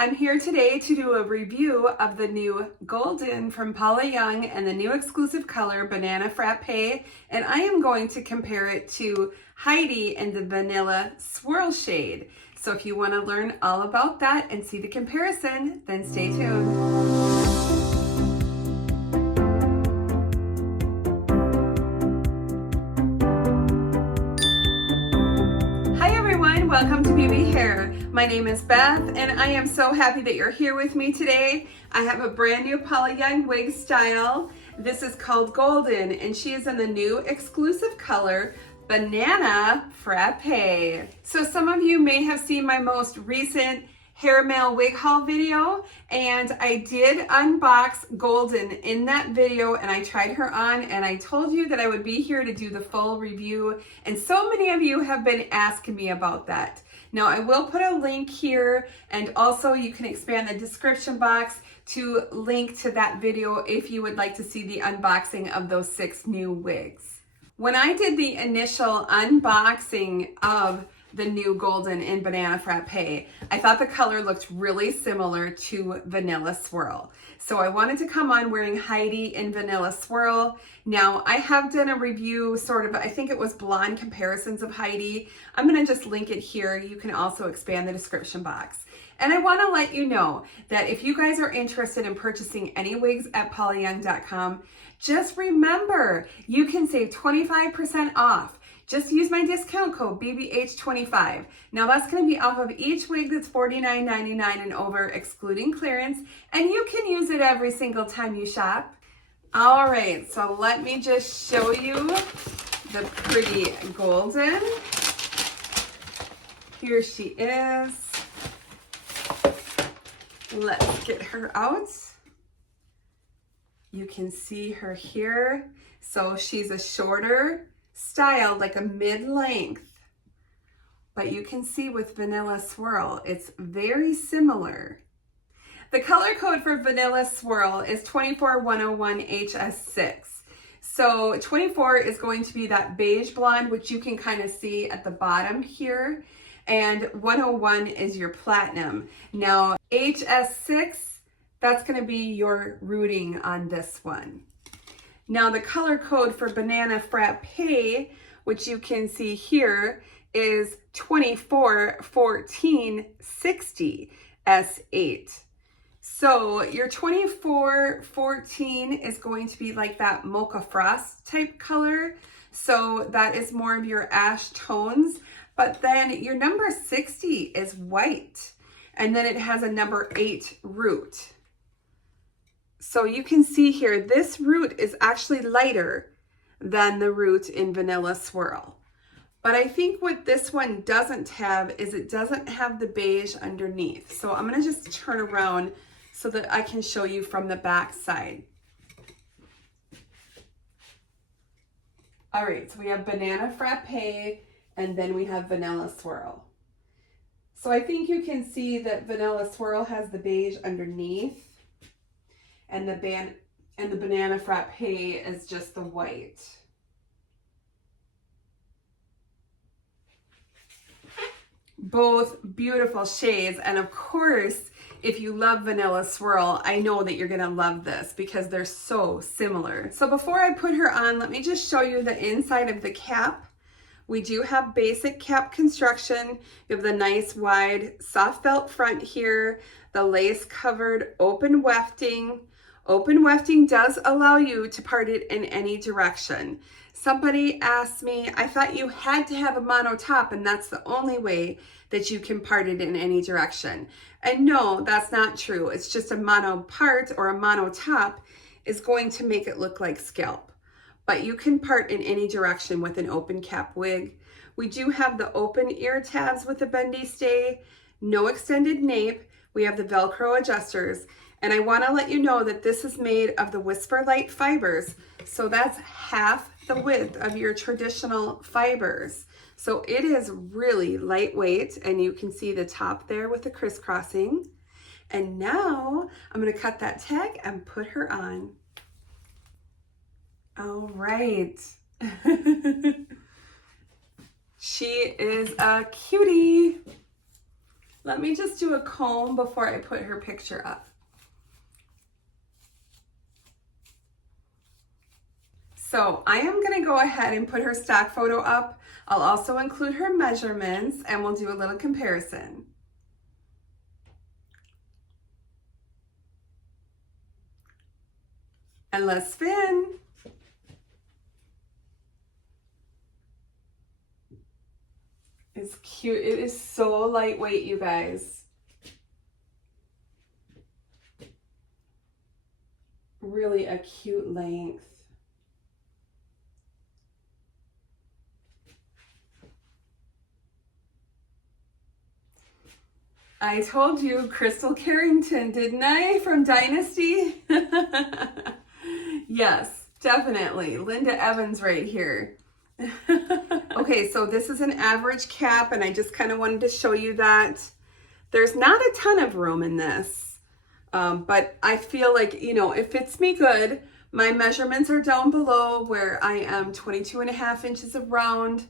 I'm here today to do a review of the new Golden from Paula Young and the new exclusive color Banana Frappe, and I am going to compare it to Heidi in the Vanilla Swirl shade. So if you want to learn all about that and see the comparison, then stay tuned. Welcome to BB Hair. My name is Beth and I am so happy that you're here with me today. I have a brand new Paula Young wig style. This is called Golden and she is in the new exclusive color Banana Frappe. So some of you may have seen my most recent hair mail wig haul video, and I did unbox Golden in that video and I tried her on and I told you that I would be here to do the full review, and so many of you have been asking me about that. Now I will put a link here, and also you can expand the description box to link to that video if you would like to see the unboxing of those 6 new wigs. When I did the initial unboxing of the new Golden in Banana Frappe, I thought the color looked really similar to Vanilla Swirl. So I wanted to come on wearing Heidi in Vanilla Swirl. Now I have done a review, sort of, I think it was blonde comparisons of Heidi. I'm gonna just link it here. You can also expand the description box. And I wanna let you know that if you guys are interested in purchasing any wigs at paulayoung.com, just remember, you can save 25% off. Just use my discount code BBH25. Now that's going to be off of each wig that's $49.99 and over, excluding clearance, and you can use it every single time you shop. All right, so let me just show you the pretty Golden. Here she is. Let's get her out. You can see her here. So she's a shorter style, like a mid-length, but you can see with Vanilla Swirl, it's very similar. The color code for Vanilla Swirl is 24101HS6. So 24 is going to be that beige blonde, which you can kind of see at the bottom here, and 101 is your platinum. Now HS6, that's going to be your rooting on this one. Now the color code for Banana Frappe, which you can see here, is 241460 S8. So your 2414 is going to be like that mocha frost type color. So that is more of your ash tones. But then your number 60 is white. And then it has a number 8 root. So you can see here, this root is actually lighter than the root in Vanilla Swirl. But I think what this one doesn't have is it doesn't have the beige underneath. So I'm gonna just turn around so that I can show you from the back side. All right, so we have Banana Frappe and then we have Vanilla Swirl. So I think you can see that Vanilla Swirl has the beige underneath, and the Banana Frappe is just the white. Both beautiful shades, and of course, if you love Vanilla Swirl, I know that you're gonna love this because they're so similar. So before I put her on, let me just show you the inside of the cap. We do have basic cap construction. You have the nice wide soft felt front here, the lace covered open wefting. Open wefting does allow you to part it in any direction. Somebody asked me, I thought you had to have a mono top and that's the only way that you can part it in any direction. And no, that's not true. It's just a mono part or a mono top is going to make it look like scalp. But you can part in any direction with an open cap wig. We do have the open ear tabs with the bendy stay, no extended nape. We have the Velcro adjusters. And I want to let you know that this is made of the Whisper Light fibers. So that's half the width of your traditional fibers. So it is really lightweight, and you can see the top there with the crisscrossing. And now I'm going to cut that tag and put her on. All right. She is a cutie. Let me just do a comb before I put her picture up. So I am gonna go ahead and put her stock photo up. I'll also include her measurements and we'll do a little comparison. And let's spin. It's cute. It is so lightweight, you guys. Really a cute length. I told you Crystal Carrington, didn't I? From Dynasty? Yes, definitely. Linda Evans right here. Okay, so this is an average cap, and I just kind of wanted to show you that there's not a ton of room in this, but I feel like, you know, it fits me good. My measurements are down below where I am 22.5 inches around.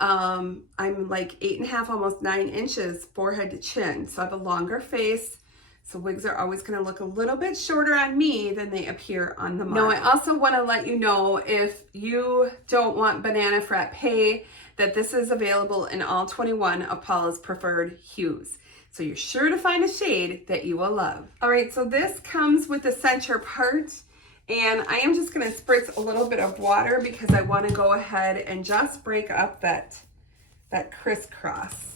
I'm like 8.5, almost 9 inches forehead to chin. So I have a longer face. So wigs are always going to look a little bit shorter on me than they appear on the model. Now, I also want to let you know, if you don't want banana frappe, that this is available in all 21 of Paula's preferred hues. So you're sure to find a shade that you will love. All right, so this comes with the center part. And I am just going to spritz a little bit of water because I want to go ahead and just break up that crisscross.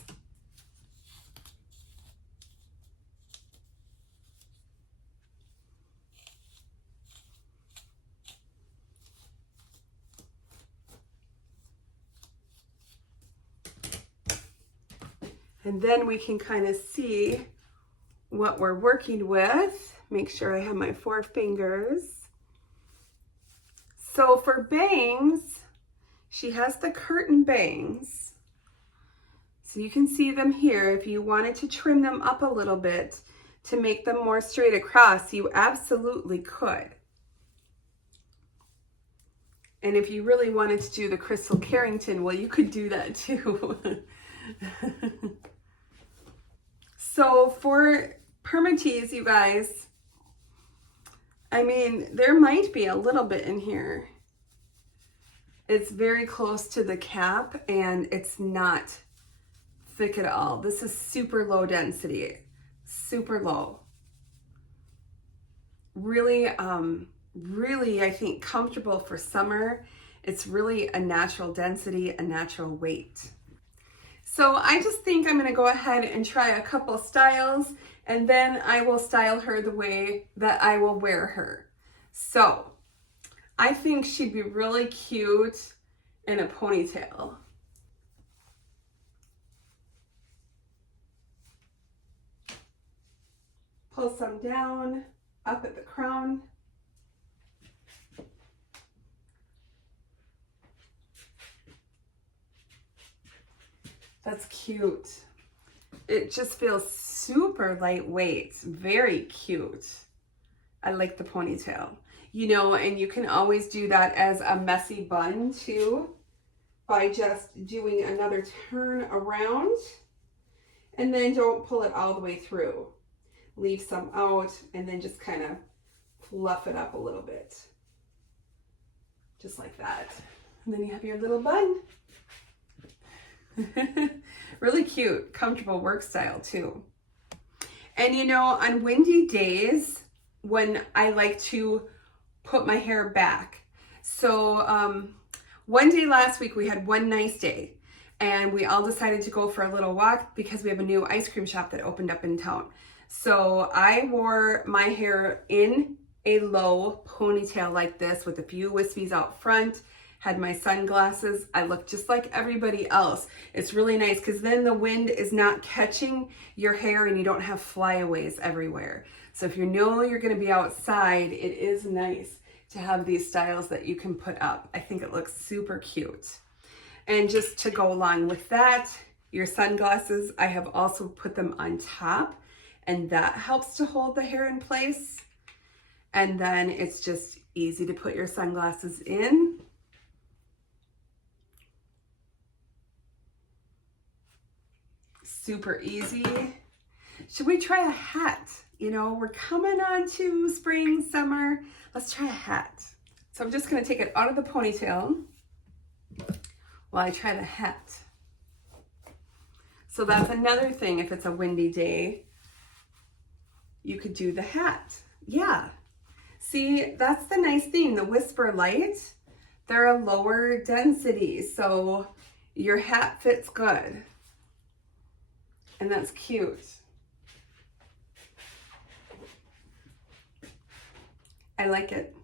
And then we can kind of see what we're working with. Make sure I have my 4 fingers. So for bangs, she has the curtain bangs. So you can see them here. If you wanted to trim them up a little bit to make them more straight across, you absolutely could. And if you really wanted to do the Crystal Carrington, well, you could do that too. So for permatease, you guys, I mean, there might be a little bit in here. It's very close to the cap and it's not thick at all. This is super low density, super low. Really, really, I think comfortable for summer. It's really a natural density, a natural weight. So I just think I'm gonna go ahead and try a couple styles, and then I will style her the way that I will wear her. So I think she'd be really cute in a ponytail. Pull some down, up at the crown. That's cute. It just feels super lightweight, very cute. I like the ponytail. You know, and you can always do that as a messy bun too, by just doing another turn around, and then don't pull it all the way through. Leave some out and then just kind of fluff it up a little bit. Just like that. And then you have your little bun. Really cute, comfortable work style too. And you know, on windy days when I like to put my hair back. So one day last week we had one nice day and we all decided to go for a little walk because we have a new ice cream shop that opened up in town. So I wore my hair in a low ponytail like this with a few wispies out front, had my sunglasses. I look just like everybody else. It's really nice because then the wind is not catching your hair and you don't have flyaways everywhere. So if you know you're going to be outside, it is nice to have these styles that you can put up. I think it looks super cute. And just to go along with that, your sunglasses, I have also put them on top, and that helps to hold the hair in place. And then it's just easy to put your sunglasses in. Super easy. Should we try a hat? You know, we're coming on to spring, summer. Let's try a hat. So I'm just gonna take it out of the ponytail while I try the hat. So that's another thing, if it's a windy day, you could do the hat. Yeah. See, that's the nice thing. The Whisper Light, they're a lower density, so your hat fits good. And that's cute. I like it.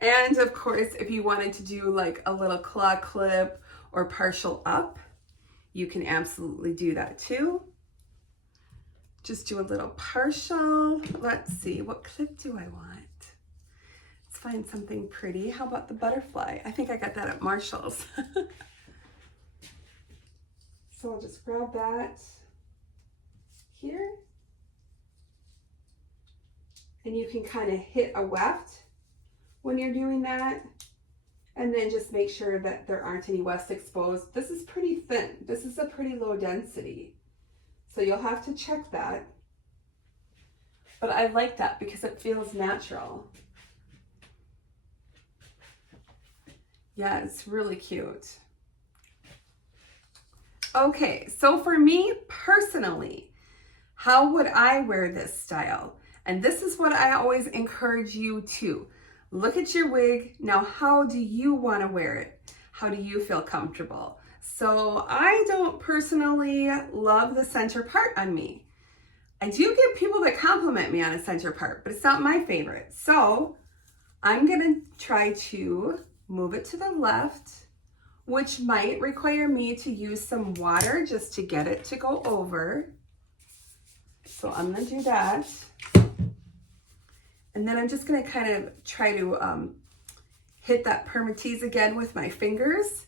And of course, if you wanted to do like a little claw clip or partial up, you can absolutely do that too. Just do a little partial. Let's see, what clip do I want? Let's find something pretty. How about the butterfly? I think I got that at Marshall's. So I'll just grab that here. And you can kind of hit a weft when you're doing that. And then just make sure that there aren't any wefts exposed. This is pretty thin. This is a pretty low density. So you'll have to check that. But I like that because it feels natural. Yeah, it's really cute. Okay, so for me personally, how would I wear this style? And this is what I always encourage you to. Look at your wig. Now, how do you want to wear it? How do you feel comfortable? So I don't personally love the center part on me. I do get people that compliment me on a center part, but it's not my favorite. So I'm gonna try to move it to the left, which might require me to use some water just to get it to go over. So I'm gonna do that. And then I'm just gonna kind of try to hit that permatease again with my fingers,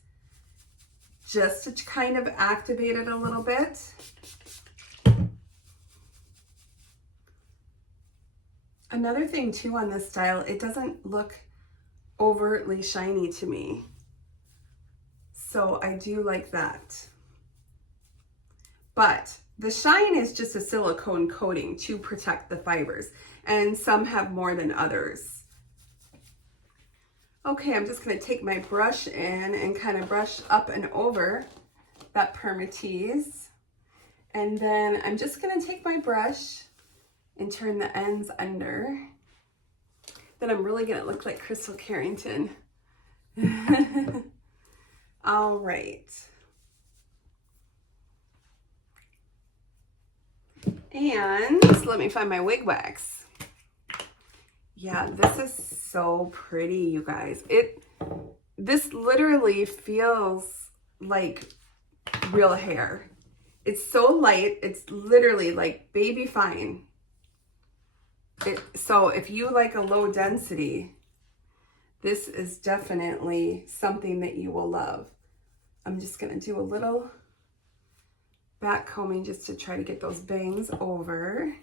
just to kind of activate it a little bit. Another thing too on this style, it doesn't look overtly shiny to me. So I do like that. But the shine is just a silicone coating to protect the fibers, and some have more than others. Okay, I'm just gonna take my brush in and kind of brush up and over that permatease. And then I'm just gonna take my brush and turn the ends under. Then I'm really gonna look like Crystal Carrington. All right. And let me find my wig wax. Yeah, this is so pretty, you guys. This literally feels like real hair. It's so light, it's literally like baby fine. So if you like a low density, this is definitely something that you will love. I'm just gonna do a little back combing just to try to get those bangs over.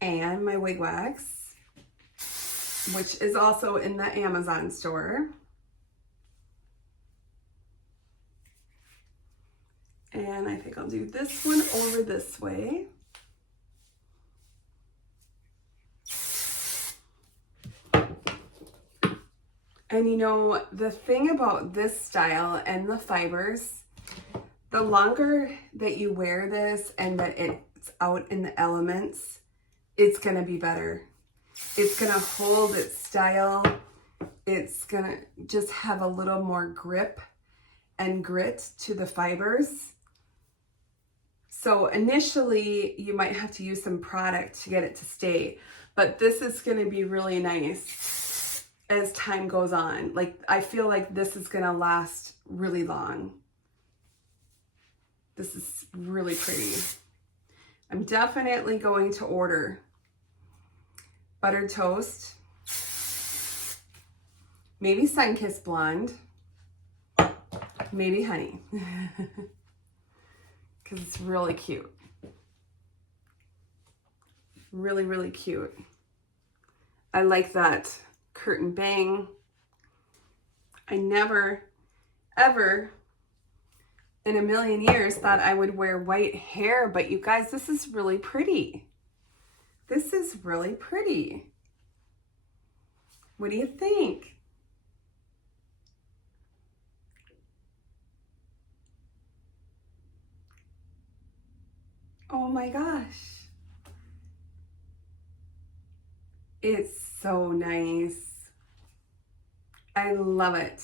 And my wig wax, which is also in the Amazon store. And I think I'll do this one over this way. And you know, the thing about this style and the fibers, the longer that you wear this and that it's out in the elements, it's gonna be better. It's gonna hold its style. It's gonna just have a little more grip and grit to the fibers. So initially you might have to use some product to get it to stay, but this is gonna be really nice as time goes on. Like, I feel like this is gonna last really long. This is really pretty. I'm definitely going to order buttered toast, maybe sun-kissed blonde, maybe honey, because it's really cute. Really, really cute. I like that curtain bang. I never, ever in a million years thought I would wear white hair, but you guys, this is really pretty. This is really pretty. What do you think? Oh my gosh. It's so nice. I love it.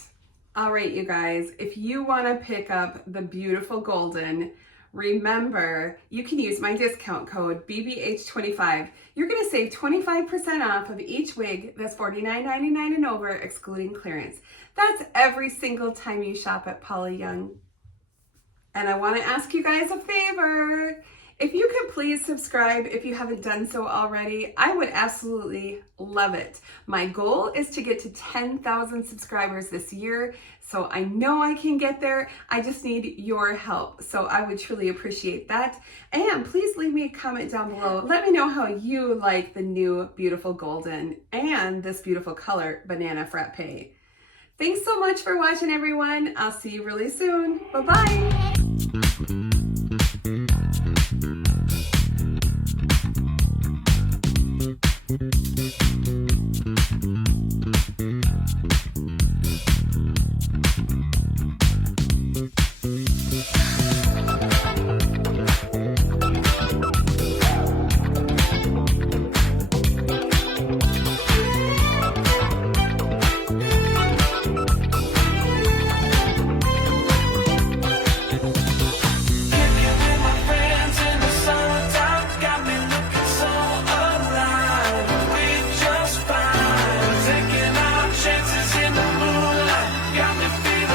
All right, you guys, if you want to pick up the beautiful golden, remember you can use my discount code BBH25. You're going to save 25% off of each wig that's $49.99 and over, excluding clearance. That's every single time you shop at Paula Young. And I want to ask you guys a favor. If you could please subscribe if you haven't done so already, I would absolutely love it. My goal is to get to 10,000 subscribers this year, so I know I can get there. I just need your help, so I would truly appreciate that. And please leave me a comment down below. Let me know how you like the new beautiful golden and this beautiful color, banana frappe. Thanks so much for watching, everyone. I'll see you really soon. Bye-bye.